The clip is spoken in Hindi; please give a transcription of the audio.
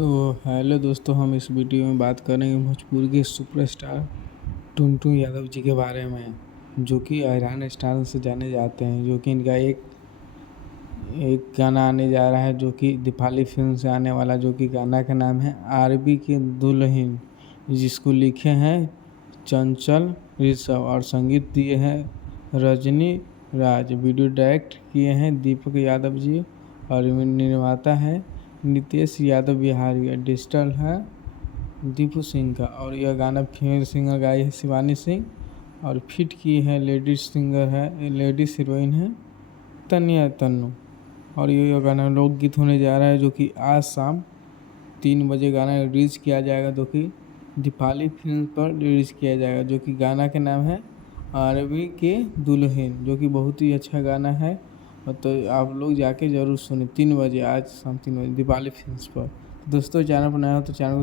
तो हेलो दोस्तों, हम इस वीडियो में बात करेंगे भोजपुरी के सुपरस्टार टुनटुन यादव जी के बारे में, जो कि अरियन स्टार से जाने जाते हैं। जो कि इनका एक एक गाना आने जा रहा है, जो कि दीपाली फिल्म से आने वाला, जो कि गाना का नाम है आरबी की दुल्हन, जिसको लिखे हैं चंचल ऋषभ और संगीत दिए हैं रजनी राज। वीडियो डायरेक्ट किए हैं दीपक यादव जी और निर्माता है नितेश यादव बिहारी। डिजिटल है दीपू सिंह का। और यह गाना फीमेल सिंगर गाई है शिवानी सिंह, और फिट की है लेडीज सिंगर है, लेडीज हीरोइन है तनिया तन्नू। और ये गाना लोकगीत होने जा रहा है, जो कि आज शाम 3 बजे गाना रिलीज़ किया जाएगा, जो कि दीपाली फिल्म पर रिलीज़ किया जाएगा। जो कि गाना के नाम है आरबी के दुल्हन, जो कि बहुत ही अच्छा गाना है। और तो आप लोग जाके ज़रूर सुने 3 बजे, आज शाम 3 बजे दीपाली फिल्म पर। दोस्तों, चैनल पर नया हो तो चैनल